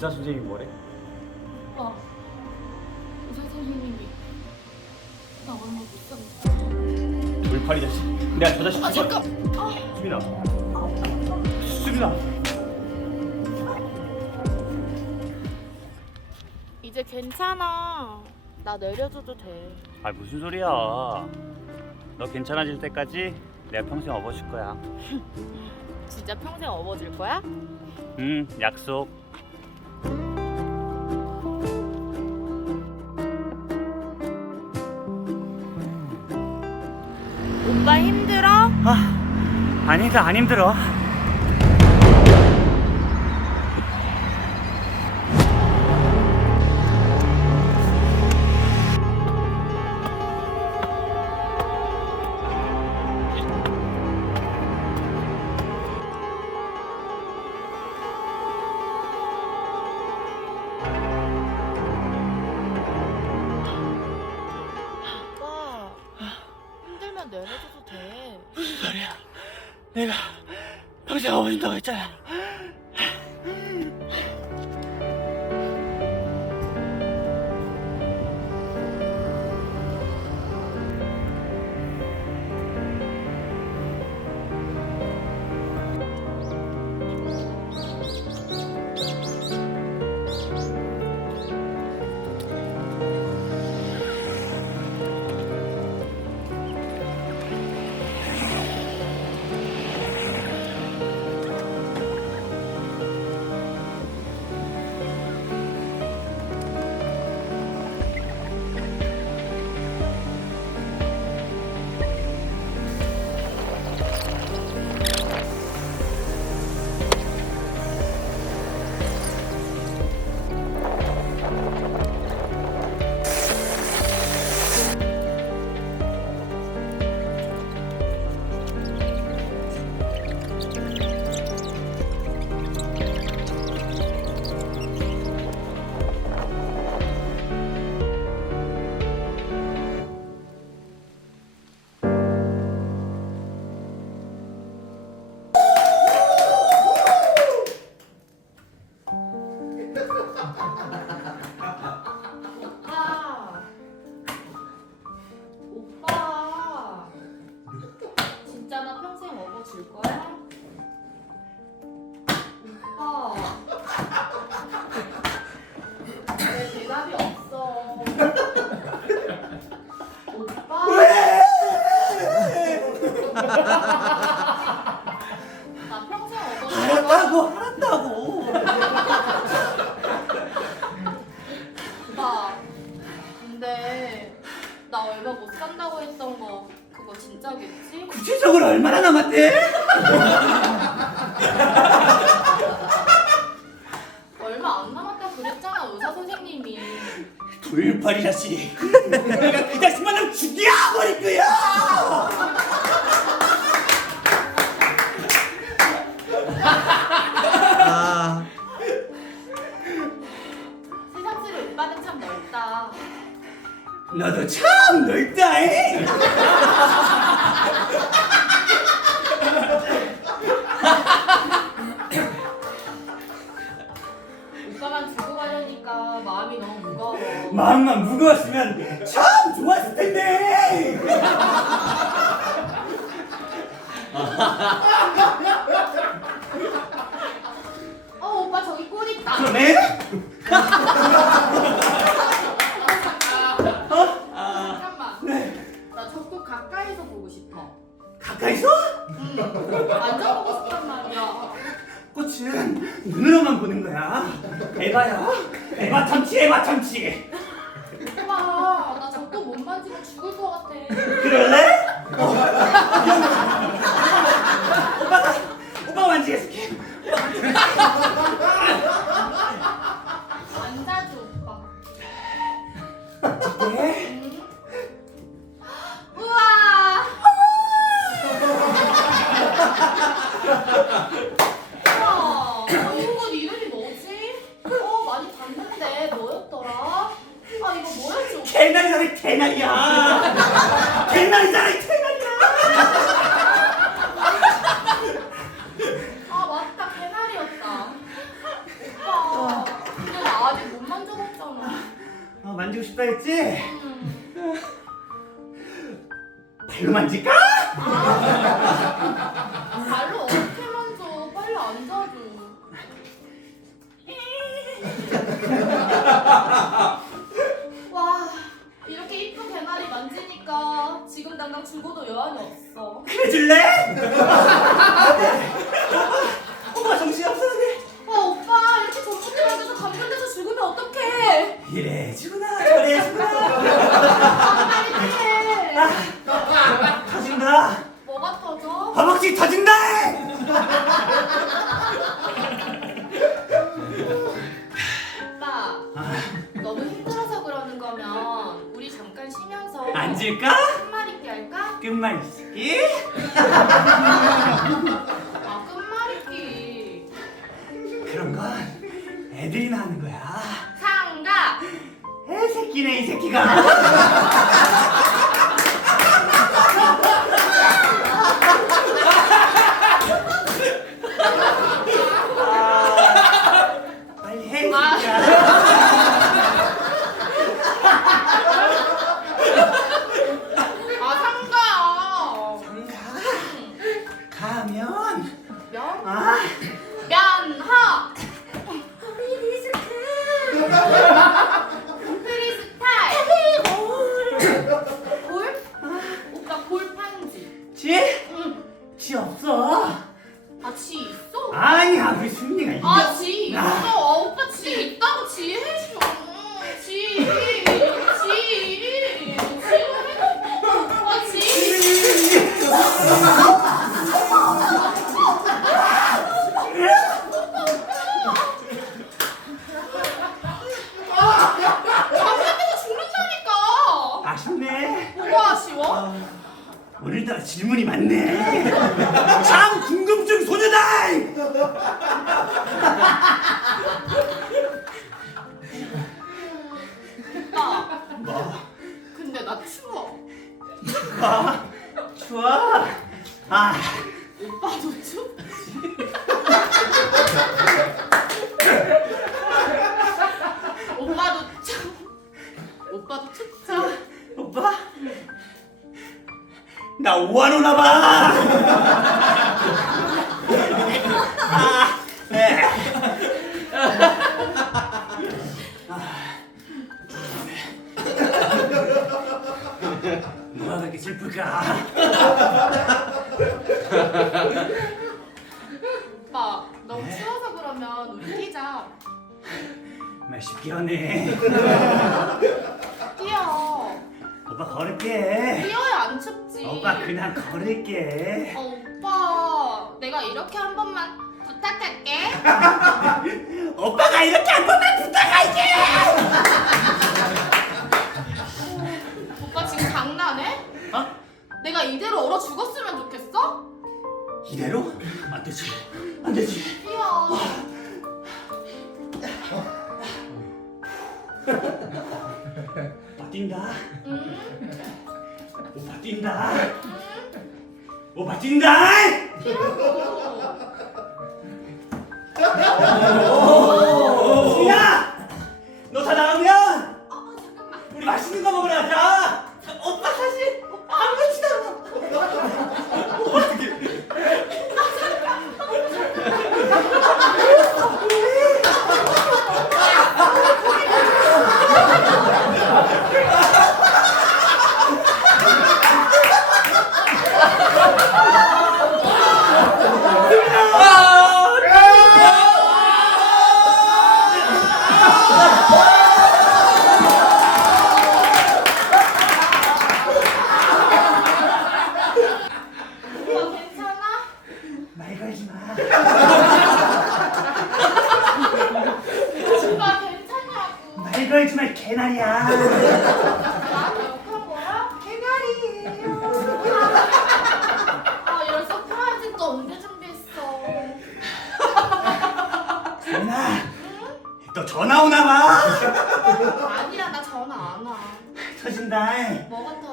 의사 선생님이 뭐래? 오빠 의사 선생님이 나 얼마 못 산다 돌팔이 자식. 내가 저 자식 아 잠깐 아, 수빈아. 수빈아. 이제 괜찮아 나 내려줘도 돼 아 무슨 소리야? 너 괜찮아질 때까지 내가 평생 업어줄 거야. 진짜 평생 업어줄 거야? 응, 약속. 오빠 힘들어? 아, 아니다, 안 힘들어. 내가 평생 업어준다고 했잖아. 오빠. 오빠 진짜 나 평생 업어줄 거야? 오빠. 왜 대답이 없어. 오빠 진짜겠지? 구체적으로 얼마나 남았대? 얼마 안 남았다 그랬잖아 의사 선생님이 돌팔이 자식. 내가 그 자식만은 죽여버릴 거야. 아, 세상스레 오빠는 참 넓다 너도 참 넓다 잉. 참 좋았을 텐데. 어 오빠 저기 꿀 있다 그러네. 잠깐만 네. 나 저꼭 가까이서 보고 싶어 가까이서? 응 만져보고 싶단 말이야 꽃은 눈으로만 보는 거야. 에바야. 에바 참치, 에바 참치. 왜 개나리야. 개날이잖아, 이 개나리야. 아 맞다 개나리였다. 오빠 근데 나 아직 못 만져봤잖아. 어, 만지고 싶다 했지? 음. 발로 만질까? 발로 어떻게 만져? 빨리 앉아줘. 당장 죽어도 여한이 없어. 그래 줄래? 엄마 정신 없었는데 와, 오빠 이렇게 전문대 만져서 감전돼서 죽으면 어떡해? 이래 주구나 저래 주구나 아, 빨리. 터진다 뭐가 터져? 허벅지 터진다 오빠, 너무 힘들어서 그러는 거면 우리 잠깐 쉬면서 앉을까? 끝말잇기 할까? 끝말잇기 아, 끝말잇기. 그런 건 애들이나 하는 거야 상가. 애 새끼네 이 새끼가 질문이 많네. 참 궁금증 소녀다. 오빠. 뭐? 근데 나 추워. 아, 추워. 아, 오빠도 춥? 오 나 오하노나 봐. 아, 네. 뭐가 그렇게 슬플까? 오빠 너무 추워서 그러면 우리 뛰자. 말 쉽게 하네. 뛰어. 오빠 걸을게. 뛰어야 안 춥지. 오빠 그냥 걸을게. 어, 오빠 내가 이렇게 한 번만 부탁할게. 오빠가 이렇게 한 번만 부탁할게. 오빠 지금 장난해? 어? 내가 이대로 얼어 죽었으면 좋겠어? 이대로? 안 되지. 안 되지. 뛰어. 뛴다. 응? 오빠 뛴다. 응? 오빠 뛴다. 수야, 너 다 나오면 어. 우리 맛있는 거 먹으러 가자.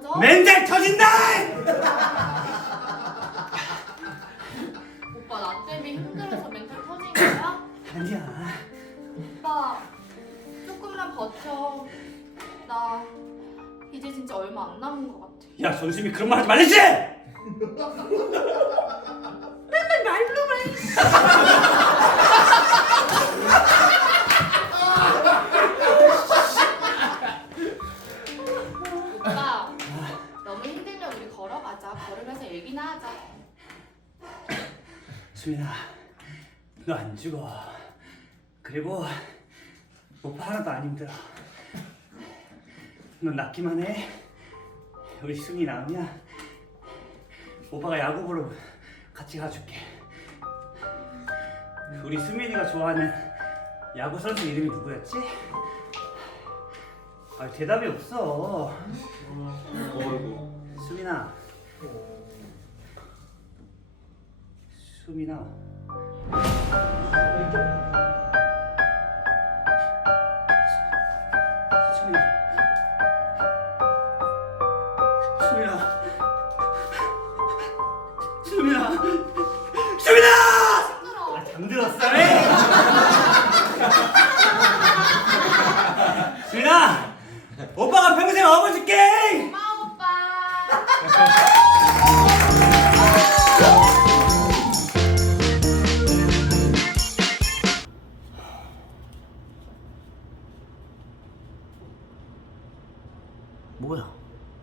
터져? 멘탈 터진다. 오빠 나 때문에 힘들어서 멘탈 터진 거야? 아니야. 오빠 조금만 버텨. 나 이제 진짜 얼마 안 남은 것 같아. 야 전심이 그런 말 하지 말랬지! 맨날 말로만 걸으면서 얘기나 하자. 수민아 너 안 죽어 그리고 오빠 하나도 안 힘들어 넌 낫기만 해 우리 수미 나오면 오빠가 야구 보러 같이 가줄게 우리 수민이가 좋아하는 야구 선수 이름이 누구였지? 아 대답이 없어 어이구. 수민아 수민아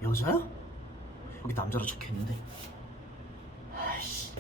여자야? 여기 남자로 적혀있는데. 아이씨.